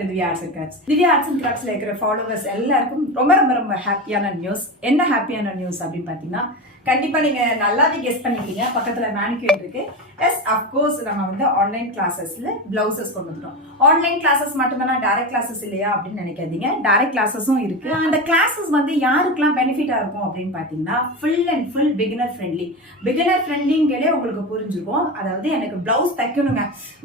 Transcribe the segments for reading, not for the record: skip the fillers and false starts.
to Dhivya Arts and Crafts. Dhivya Arts and Crafts இருக்கிற followers எல்லாருக்கும் ரொம்ப ஹாப்பியான நியூஸ். என்ன ஹாப்பியான நியூஸ் அப்படின்னு பார்த்தீங்கன்னா, கண்டிப்பா நீங்க நல்லாவே கெஸ் பண்ணிட்டீங்க. பக்கத்துல மேனிக்யூர் இருக்கு. எஸ் அஃப்கோர்ஸ் நம்ம வந்து ஆன்லைன் கிளாஸஸ்ல பிளவுசஸ் கொண்டு வந்துட்டோம். ஆன்லைன் கிளாஸஸ் மட்டும்தானா, டைரக்ட் கிளாஸஸ் இல்லையா அப்படின்னு நினைக்காதீங்க. டைரக்ட் கிளாஸஸும் இருக்கு. அந்த கிளாஸஸ் வந்து யாருக்கெல்லாம் பெனிஃபிட்டா இருக்கும் அப்படின்னு பாத்தீங்கன்னா, full and full beginner friendly. Beginner ஃப்ரெண்ட்லிங்களே உங்களுக்கு புரிஞ்சிருக்கும். அதாவது எனக்கு பிளவுஸ் தைக்கணுங்க,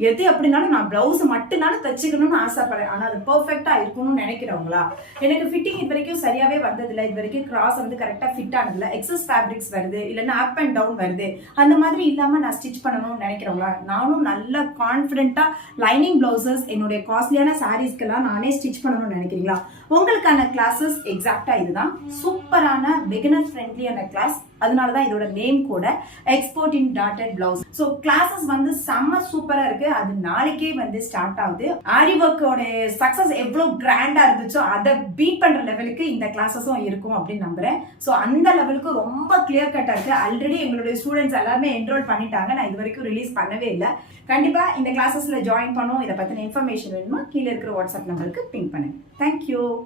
எது அப்படின்னாலும் நான் பிளவுஸ் மட்டும்னாலும் தைச்சிக்கணும்னு ஆசைப்படுறேன். ஆனா அது பெர்ஃபெக்டா இருக்கணும்னு நினைக்கிறவங்களா, எனக்கு ஃபிட்டிங் இது வரைக்கும் சரியாவே வந்ததில்லை, இது வரைக்கும் கிராஸ் வந்து கரெக்டா ஃபிட் ஆனதில்லை, எக்ஸஸ் ஃபேப்ரிக்ஸ் வருது, இல்லைன்னா அப் அண்ட் டவுன் வருது, அந்த மாதிரி இல்லாம நான் ஸ்டிச் பண்ணணும்னு நினைக்கிறவங்களா, நானும் நல்ல கான்பிடென்ட்டா லைனிங் பிளவுசஸ் என்னுடைய காஸ்ட்லியான சாரீஸ்க்கெல்லாம் நானே ஸ்டிச் பண்ணணும்னு நினைக்கிறீங்களா, உங்களுக்கான கிளாஸஸ் எக்ஸாக்டா இதுதான். சூப்பரான பிகினர் ஃப்ரெண்ட்லியான கிளாஸ். அதனாலதான் இதோட நேம் கூட எக்ஸ்போர்ட் இன் டாட்டட் பிளவுஸ். ஸோ கிளாஸஸ் வந்து செம்ம சூப்பரா இருக்கு. அது நாளைக்கே வந்து ஸ்டார்ட் ஆகுது. ஆரி ஒர்க்கோட சக்சஸ் எவ்வளவு கிராண்டா இருந்துச்சோ அதை பீட் பண்ற லெவலுக்கு இந்த கிளாஸஸும் இருக்கும் அப்படின்னு நம்புறேன். ஸோ அந்த லெவலுக்கு ரொம்ப கிளியர் கட்டா இருக்கு. ஆல்ரெடி எங்களுடைய ஸ்டூடெண்ட்ஸ் எல்லாமே என்ரோல் பண்ணிட்டாங்க. நான் இது வரைக்கும் ரிலீஸ் பண்ணவே இல்லை. கண்டிப்பா இந்த கிளாஸஸ்ல ஜாயின் பண்ணும். இதை பத்தின இன்ஃபர்மேஷன் வேணுமா, கீழே இருக்கிற வாட்ஸ்அப் நம்பருக்கு பிங் பண்ணுங்க. தேங்க்யூ.